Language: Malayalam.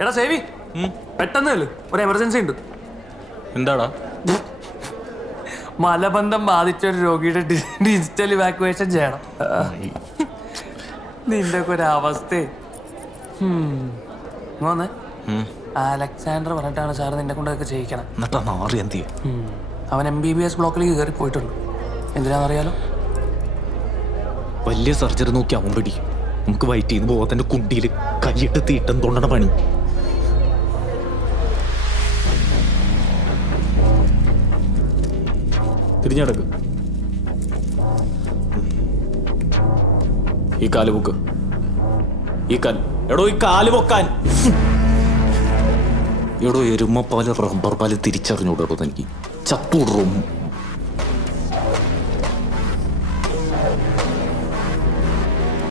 എടാ സേവി, പെട്ടെന്ന് ഒരു എമർജൻസി ഉണ്ട്. എന്താടാ? മലബന്ധം ബാധിച്ച ഒരു രോഗിയുടെ ഡിജിറ്റൽ ഇവാക്യുവേഷൻ ചെയ്യണം. നിന്റെ ഒക്കെ ഒരു അവസ്ഥ. അലക്സാണ്ടർ പറഞ്ഞിട്ടാണ് സാർ നിന്നെ കൊണ്ടൊക്കെ ചെയ്യിക്കണം. അവൻ MBBS ബ്ലോക്കിലേക്ക് കയറി പോയിട്ടുണ്ട്. എന്തിനാണെന്നറിയാലോ? വലിയ സർജറി നോക്കി അവൻ പിടിക്കും. നമുക്ക് വയറ്റ് ചെയ്ത് ബോധത്തിന്റെ കുണ്ടിയിൽ കൈയിട്ട് തീട്ടം തൊണ്ടണ പണി. തിരിഞ്ഞടക്ക്. ഈ കാല് പൊക്ക്. ഈ കാല് എടോ, ഈ കാല് പൊക്കാൻ. എടോ, എരുമപ്പാല് റബ്ബർ പാല് തിരിച്ചറിഞ്ഞൂടോ എനിക്ക്. ചത്തൂടും